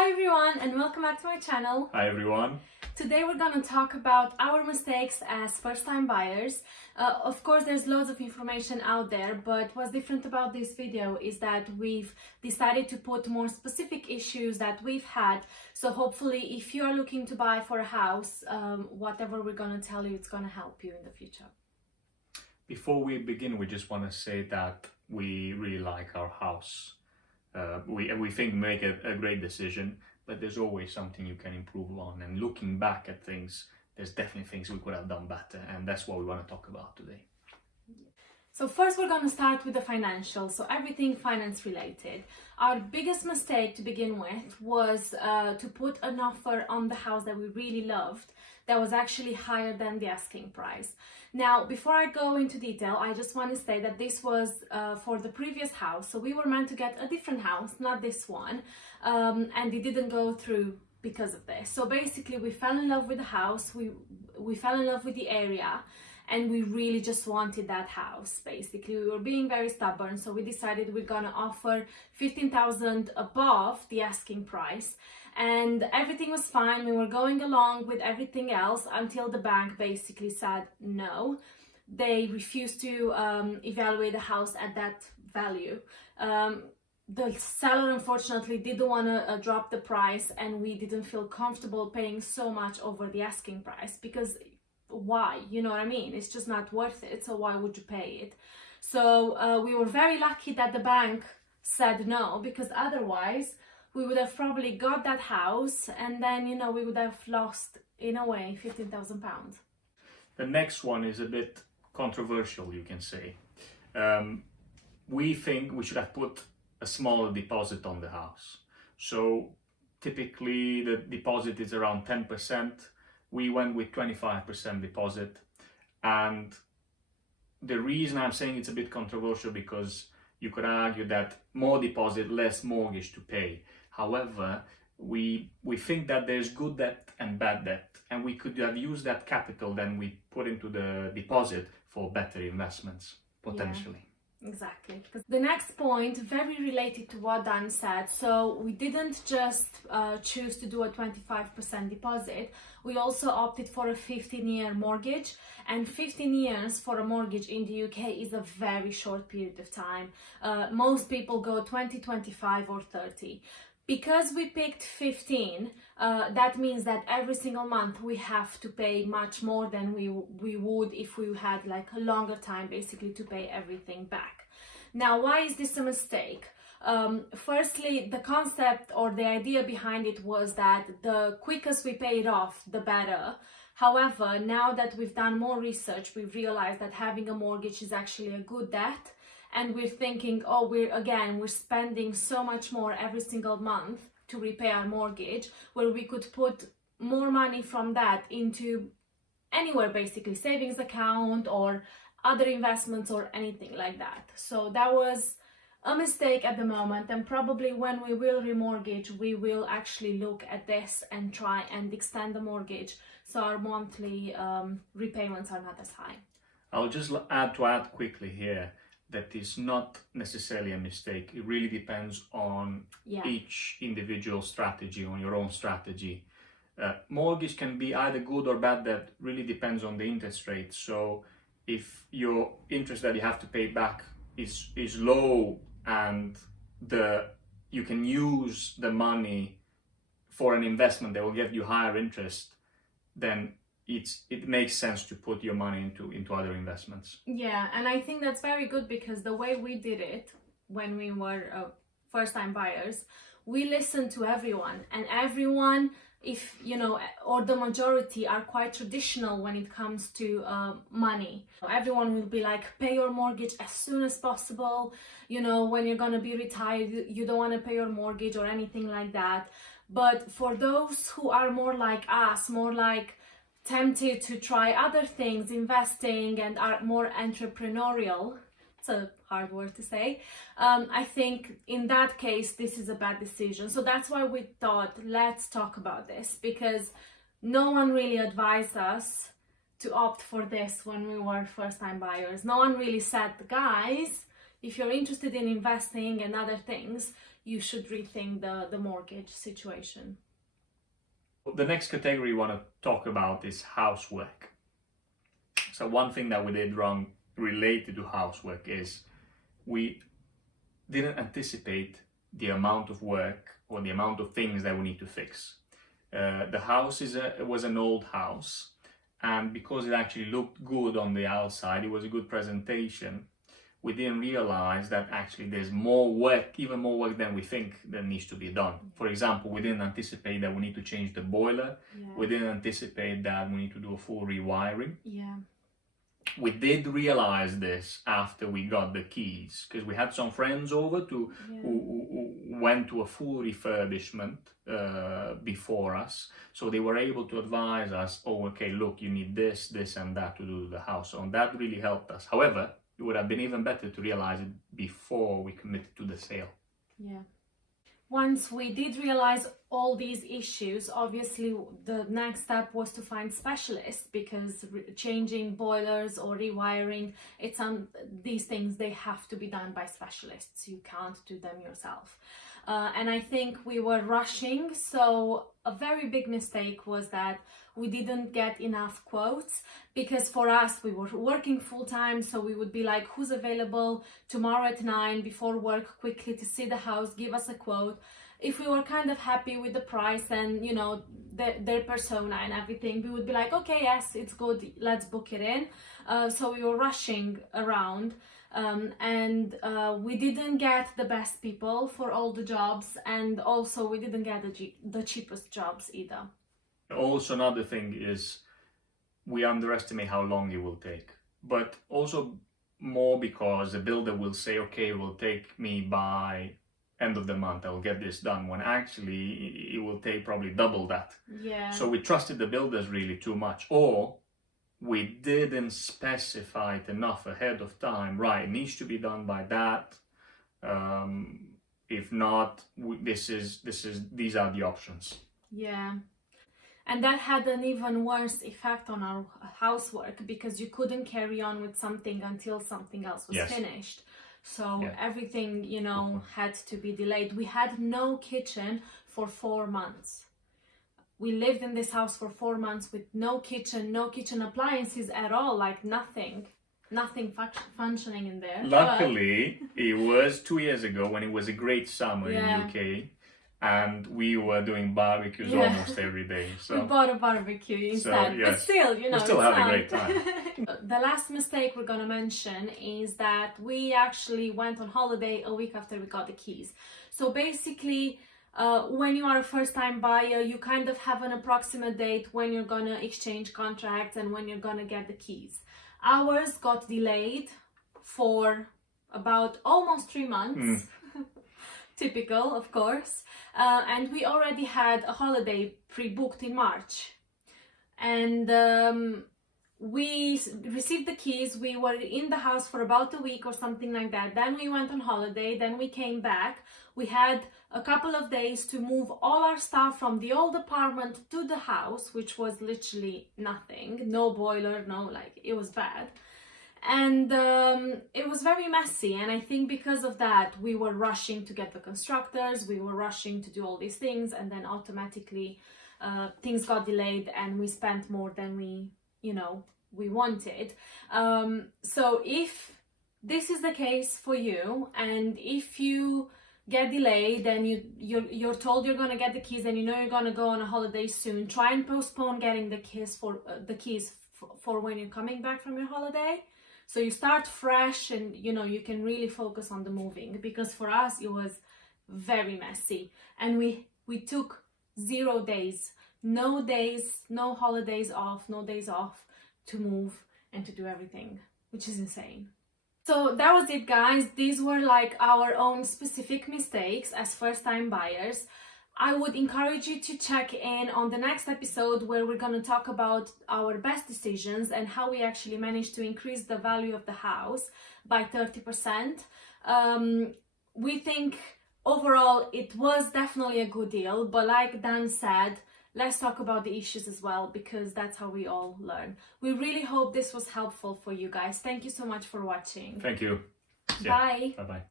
Hi everyone and welcome back to my channel. Hi everyone. Today we're going to talk about our mistakes as first-time buyers. Of course there's loads of information out there, but what's different about this video is that we've decided to put more specific issues that we've had. So hopefully if you are looking to buy for a house, whatever we're going to tell you, it's going to help you in the future. Before we begin, we just want to say that we really like our house. We think we make a great decision, but there's always something you can improve on, and looking back at things, there's definitely things we could have done better, and that's what we want to talk about today. So first we're going to start with the financials, so everything finance related. Our biggest mistake to begin with was to put an offer on the house that we really loved that was actually higher than the asking price. Now, before I go into detail, I just want to say that this was for the previous house, so we were meant to get a different house, not this one, and it didn't go through because of this. So basically we fell in love with the house, we fell in love with the area, and we really just wanted that house. Basically we were being very stubborn, so we decided we're gonna offer 15,000 above the asking price, and everything was fine. We were going along with everything else until the bank basically said no. They refused to evaluate the house at that value. The seller unfortunately didn't want to drop the price, and we didn't feel comfortable paying so much over the asking price, because why, you know what I mean? It's just not worth it, so why would you pay it? So we were very lucky that the bank said no, because otherwise we would have probably got that house, and then, you know, we would have lost, in a way, £15,000. The next one is a bit controversial, you can say. We think we should have put a smaller deposit on the house. So typically the deposit is around 10%. We went with 25% deposit, and the reason I'm saying it's a bit controversial, because you could argue that more deposit, less mortgage to pay. However, we think that there's good debt and bad debt, and we could have used that capital then we put into the deposit for better investments, potentially. Yeah, exactly. The next point, very related to what Dan said, so we didn't just choose to do a 25% deposit, we also opted for a 15-year mortgage, and 15 years for a mortgage in the UK is a very short period of time. Most people go 20, 25 or 30. Because we picked 15, that means that every single month we have to pay much more than we would if we had like a longer time basically to pay everything back. Now, why is this a mistake? Firstly, the concept or the idea behind it was that the quickest we pay it off, the better. However, now that we've done more research, we've realized that having a mortgage is actually a good debt. And we're thinking, oh, we're spending so much more every single month to repay our mortgage, where we could put more money from that into anywhere, basically, savings account or other investments or anything like that. So that was a mistake at the moment, and probably when we will remortgage, we will actually look at this and try and extend the mortgage so our monthly repayments are not as high. I'll just add quickly here that is not necessarily a mistake. It really depends on each individual strategy, on your own strategy. Mortgage can be either good or bad. That really depends on the interest rate. So if your interest that you have to pay back is low, and you can use the money for an investment that will get you higher interest, then it makes sense to put your money into other investments. Yeah, and I think that's very good, because the way we did it when we were first-time buyers, we listened to everyone, and everyone, if you know, or the majority, are quite traditional when it comes to money. Everyone will be like, pay your mortgage as soon as possible, you know, when you're gonna be retired, you don't want to pay your mortgage or anything like that. But for those who are more like us, more like tempted to try other things, investing, and are more entrepreneurial, it's a hard word to say, I think in that case this is a bad decision. So that's why we thought, let's talk about this, because no one really advised us to opt for this when we were first-time buyers. No one really said, guys, if you're interested in investing and other things, you should rethink the mortgage situation. The next category we want to talk about is housework. So one thing that we did wrong related to housework is we didn't anticipate the amount of work or the amount of things that we need to fix. The house was an old house, and because it actually looked good on the outside, it was a good presentation, we didn't realize that actually there's more work, even more work than we think that needs to be done. For example, we didn't anticipate that we need to change the boiler. Yeah. We didn't anticipate that we need to do a full rewiring. Yeah. We did realize this after we got the keys, because we had some friends over who went to a full refurbishment before us, so they were able to advise us, oh, okay, look, you need this, this and that to do the house. So that really helped us. However, it would have been even better to realize it before we committed to the sale. Yeah. Once we did realize all these issues, obviously the next step was to find specialists, because changing boilers or rewiring, these things, they have to be done by specialists. You can't do them yourself. And I think we were rushing, so a very big mistake was that we didn't get enough quotes, because for us, we were working full time, so we would be like, who's available tomorrow at 9 before work quickly to see the house, give us a quote. If we were kind of happy with the price and, you know, their persona and everything, we would be like, okay, yes, it's good, let's book it in. So we were rushing around. And we didn't get the best people for all the jobs, and also we didn't get the cheapest jobs either. Also, another thing is we underestimate how long it will take, but also more because the builder will say, okay, it will take me by end of the month, I'll get this done, when actually it will take probably double that. Yeah. So we trusted the builders really too much, or we didn't specify it enough ahead of time. Right, it needs to be done by that. If not, these are the options. Yeah. And that had an even worse effect on our housework, because you couldn't carry on with something until something else was finished. So everything, you know, had to be delayed. We had no kitchen for 4 months. We lived in this house for 4 months with no kitchen appliances at all, like nothing functioning in there. Luckily, it was 2 years ago when it was a great summer in UK, and we were doing barbecues almost every day. So we bought a barbecue instead, but still, you know, we still had a great time. The last mistake we're gonna mention is that we actually went on holiday a week after we got the keys. So basically, when you are a first-time buyer, you kind of have an approximate date when you're gonna exchange contracts and when you're gonna get the keys. Ours got delayed for about almost 3 months. Typical, of course. And we already had a holiday pre-booked in March. And we received the keys. We were in the house for about a week or something like that. Then we went on holiday. Then we came back. We had a couple of days to move all our stuff from the old apartment to the house, which was literally nothing. No boiler, it was bad. And it was very messy, and I think because of that we were rushing to get the constructors, we were rushing to do all these things, and then automatically things got delayed and we spent more than we wanted. So if this is the case for you, and if you get delayed and you're told you're gonna get the keys and you know you're gonna go on a holiday soon, try and postpone getting the keys for when you're coming back from your holiday. So you start fresh and, you can really focus on the moving, because for us it was very messy, and we took 0 days, no holidays off, no days off to move and to do everything, which is insane. So that was it, guys. These were like our own specific mistakes as first-time buyers. I would encourage you to check in on the next episode, where we're going to talk about our best decisions and how we actually managed to increase the value of the house by 30%. We think overall it was definitely a good deal, but like Dan said, let's talk about the issues as well, because that's how we all learn. We really hope this was helpful for you guys. Thank you so much for watching. Thank you. Bye. Bye-bye.